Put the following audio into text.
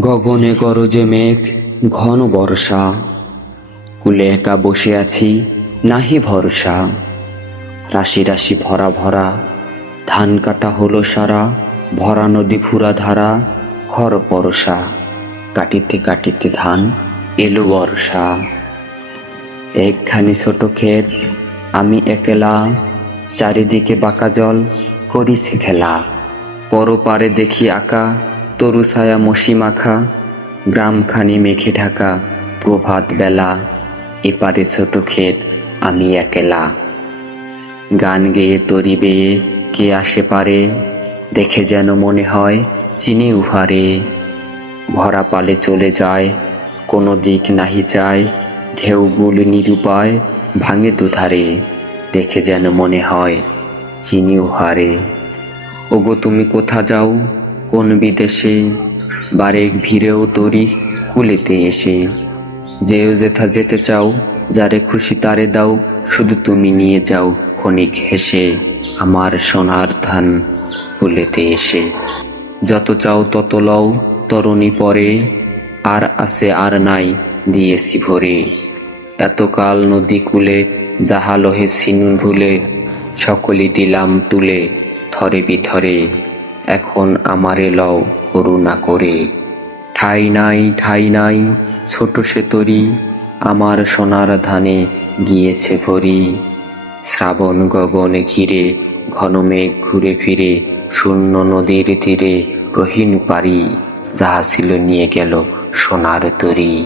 গগনে গরজে মেঘ, ঘন বর্ষা। কুলে একা বসে আছি, নাহি ভরসা। রাশি রাশি ভরা ভরা, ধান কাটা হলো সারা। ভরা নদী ফুরা ধারা, খর পরশা। কাটিতে কাটিতে ধান, এলো বর্ষা। একখানি ছোট ক্ষেত, আমি একলা। চারিদিকে বাঁকা জল, করিছে খেলা। পরপারে দেখি আঁকা, তরু ছায়া মসি মাখা। গ্রামখানি মেঘে ঢাকা, প্রভাত বেলা। এপারে ছোট ক্ষেত, আমি একলা। গান গেয়ে তরি বেয়ে কে আসে পারে, দেখে যেন মনে হয় চিনি উহারে। ভরা পালে চলে যায়, কোনো দিক নাহি চায়। ঢেউগুলো নিরুপায়, ভাঙে দুধারে। দেখে যেন মনে হয় চিনি উহারে। ওগো তুমি কোথা যাও, কোন বিদেশে? বারেক ভিড়েও তরি কুলেতে এসে। যেও যেথা যেতে চাও, যারে খুশি তারে দাও। শুধু তুমি নিয়ে যাও ক্ষণিক হেসে, আমার সোনার ধান কুলেতে এসে। যত চাও তত লও, তরণী পরে। আর আছে আর নাই, দিয়েছি ভরে। এতকাল নদী কূলে, যাহা লহে সিনুন ভুলে। সকলই দিলাম তুলে, থরে বিথরে। এখন আমারে লও করুণা করে। ঠাই নাই ঠাই নাই, ছোট সে তরি। আমার সোনার ধানে গিয়েছে ভরি। শ্রাবণ গগনে ঘিরে, ঘন মেঘ ঘুরে ফিরে। শূন্য নদীর তীরে রহিনু পারি। যাহা ছিল নিয়ে গেল সোনার তরী।